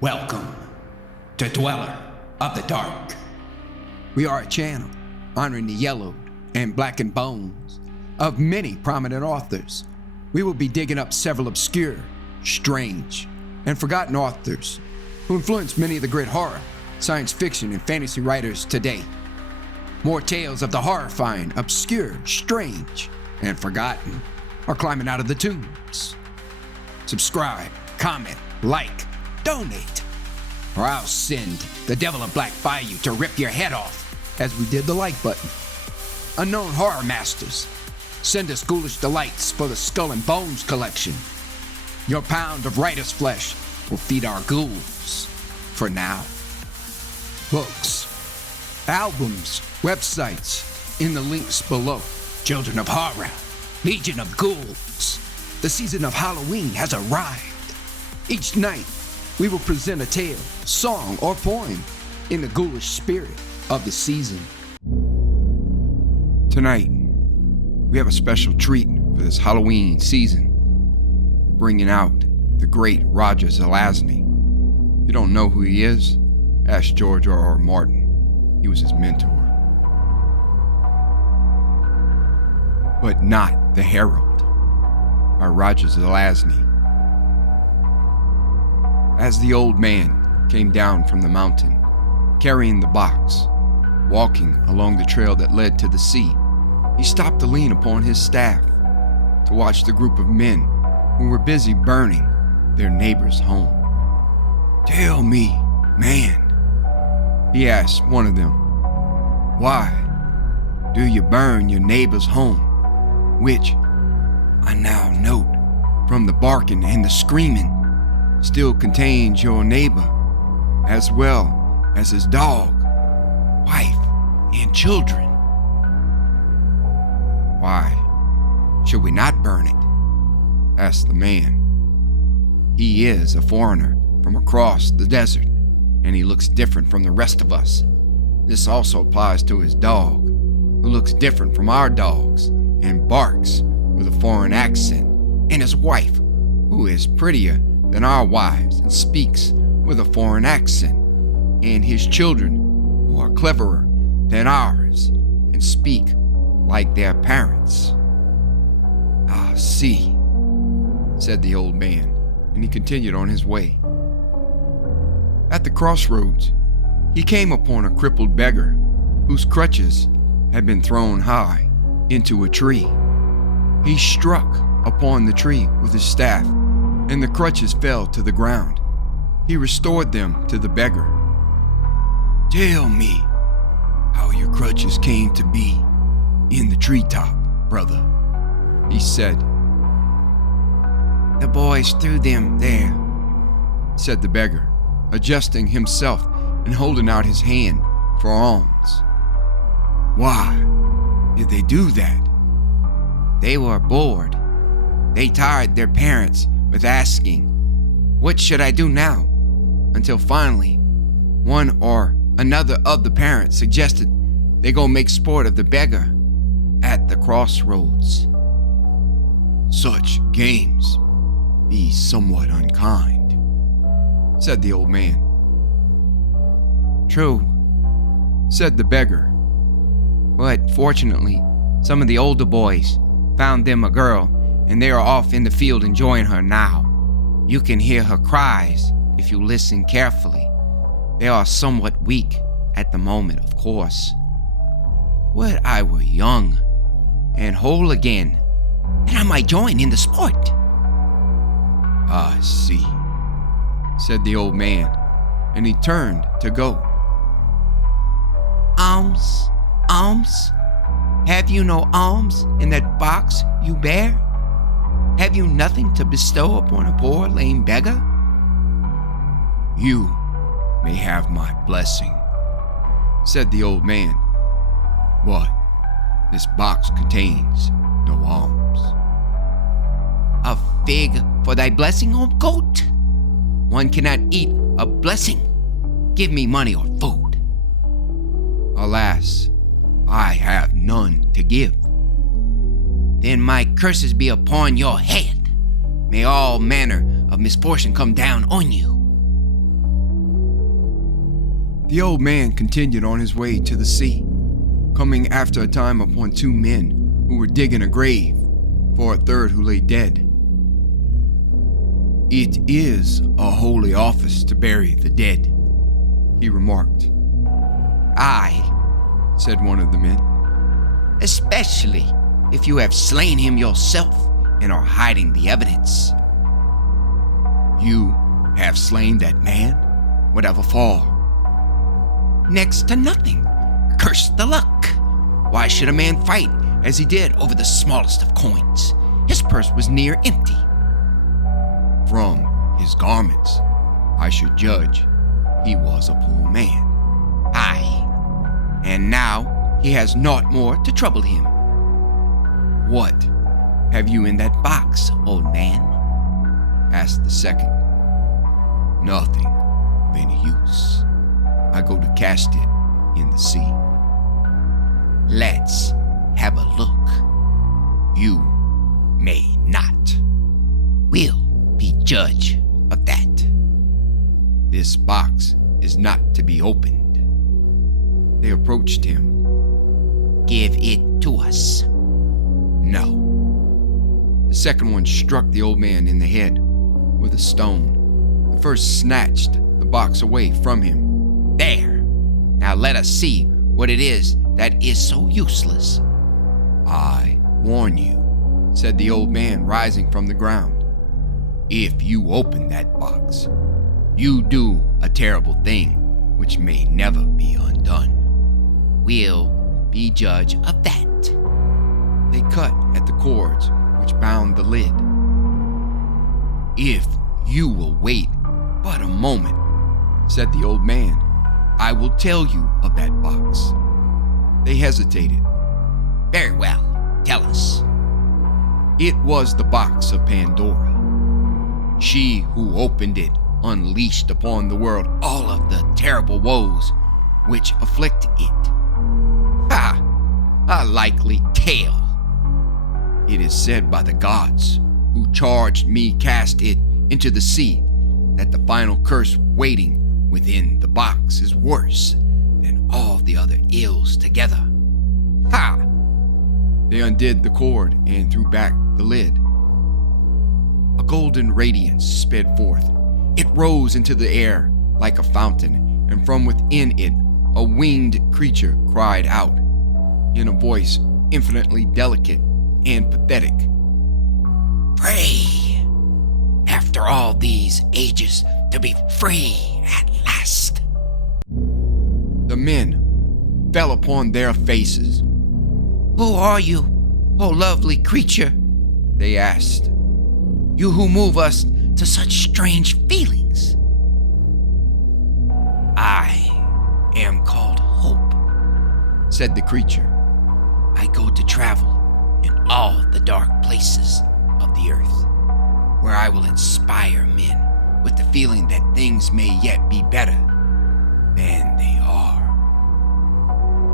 Welcome to Dweller of the Dark. We are a channel honoring the yellowed and blackened bones of many prominent authors. We will be digging up several obscure, strange, and forgotten authors who influenced many of the great horror, science fiction, and fantasy writers today. More tales of the horrifying, obscure, strange, and forgotten are climbing out of the tombs. Subscribe, comment, like, donate, or I'll send the devil of black by you to rip your head off as we did the like button. Unknown horror masters, send us ghoulish delights for the Skull and Bones collection. Your pound of writer's flesh will feed our ghouls for now. Books, albums, websites in the links below. Children of Horror, Legion of Ghouls. The season of Halloween has arrived. Each night, we will present a tale, song, or poem in the ghoulish spirit of the season. Tonight, we have a special treat for this Halloween season. We're bringing out the great Roger Zelazny. If you don't know who he is, ask George R.R. Martin. He was his mentor. But not the Herald by Roger Zelazny. As the old man came down from the mountain, carrying the box, walking along the trail that led to the sea, he stopped to lean upon his staff to watch the group of men who were busy burning their neighbor's home. "Tell me, man," he asked one of them, "why do you burn your neighbor's home, which, I now note from the barking and the screaming, still contains your neighbor, as well as his dog, wife, and children?" "Why should we not burn it?" asked the man. "He is a foreigner from across the desert, and he looks different from the rest of us. This also applies to his dog, who looks different from our dogs and barks with a foreign accent, and his wife, who is prettier than our wives and speaks with a foreign accent, and his children, who are cleverer than ours and speak like their parents." "I see," said the old man, and he continued on his way. At the crossroads, he came upon a crippled beggar whose crutches had been thrown high into a tree. He struck upon the tree with his staff, and the crutches fell to the ground. He restored them to the beggar. "Tell me how your crutches came to be in the treetop, brother," he said. "The boys threw them there," said the beggar, adjusting himself and holding out his hand for alms. "Why did they do that?" "They were bored. They tired their parents with asking, 'What should I do now?' until finally, one or another of the parents suggested they go make sport of the beggar at the crossroads." "Such games be somewhat unkind," said the old man. "True," said the beggar. "But fortunately, some of the older boys found them a girl, and they are off in the field enjoying her now. You can hear her cries if you listen carefully. They are somewhat weak at the moment, of course. Would I were young and whole again, and I might join in the sport." "I see," said the old man, and he turned to go. Alms? Have you no alms in that box you bear? Have you nothing to bestow upon a poor lame beggar?" "You may have my blessing," said the old man, "but this box contains no alms." "A fig for thy blessing, old goat. One cannot eat a blessing. Give me money or food." "Alas, I have none to give." "Then my curses be upon your head. May all manner of misfortune come down on you." The old man continued on his way to the sea, coming after a time upon 2 men who were digging a grave for a third who lay dead. "It is a holy office to bury the dead," he remarked. "Aye," said one of the men. "especially if you have slain him yourself and are hiding the evidence." "You have slain that man? Whatever for?" "Next to nothing. Curse the luck. Why should a man fight as he did over the smallest of coins? His purse was near empty." "From his garments, I should judge he was a poor man." "Aye, and now he has naught more to trouble him." "What have you in that box, old man?" asked the second. "Nothing of any use. I go to cast it in the sea." "Let's have a look." "You may not." "We'll be judge of that." "This box is not to be opened." They approached him. "Give it to us." "No." The second one struck the old man in the head with a stone. The first snatched the box away from him. "There. Now let us see what it is that is so useless." "I warn you," said the old man, rising from the ground. "If you open that box, you do a terrible thing which may never be undone." "We'll be judge of that." They cut at the cords which bound the lid. "If you will wait but a moment," said the old man, "I will tell you of that box." They hesitated. "Very well, tell us." It was the box of Pandora. She who opened it unleashed upon the world all of the terrible woes which afflict it. Ha! A likely tale. It is said by the gods who charged me cast it into the sea that the final curse waiting within the box is worse than all the other ills together. Ha! They undid the cord and threw back the lid. A golden radiance sped forth. It rose into the air like a fountain, and from within it a winged creature cried out in a voice infinitely delicate and pathetic. "Pray, after all these ages, to be free at last." The men fell upon their faces. "Who are you, oh lovely creature?" they asked. "You who move us to such strange feelings." "I am called Hope," said the creature. "I go to travel in all the dark places of the earth, where I will inspire men with the feeling that things may yet be better than they are."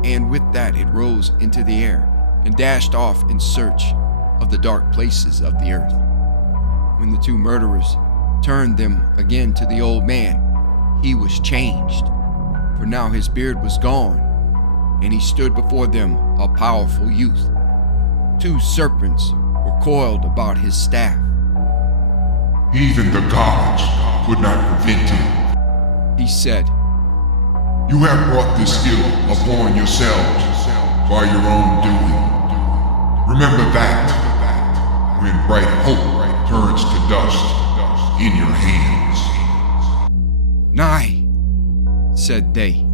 And with that it rose into the air and dashed off in search of the dark places of the earth. When the two murderers turned them again to the old man, he was changed, for now his beard was gone, and he stood before them a powerful youth. 2 serpents were coiled about his staff. "Even the gods could not prevent him," He said, "You have brought this ill upon yourselves by your own doing. Remember that when bright hope turns to dust in your hands." "Nay," said they,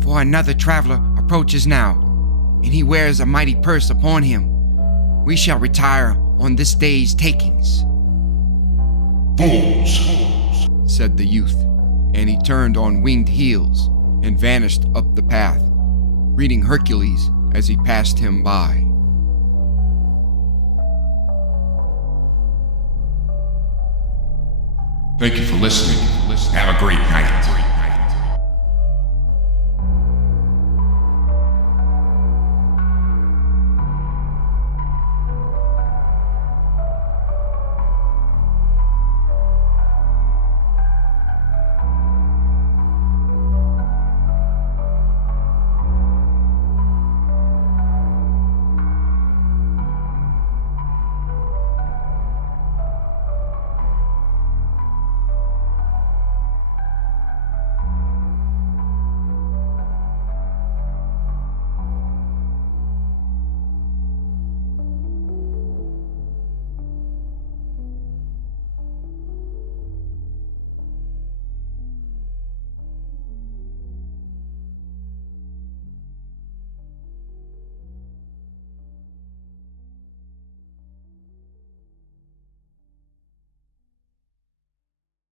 "For another traveler approaches now, and he wears a mighty purse upon him. We shall retire on this day's takings." "Fools," said the youth, and he turned on winged heels and vanished up the path, greeting Hercules as he passed him by. Thank you for listening. Have a great night.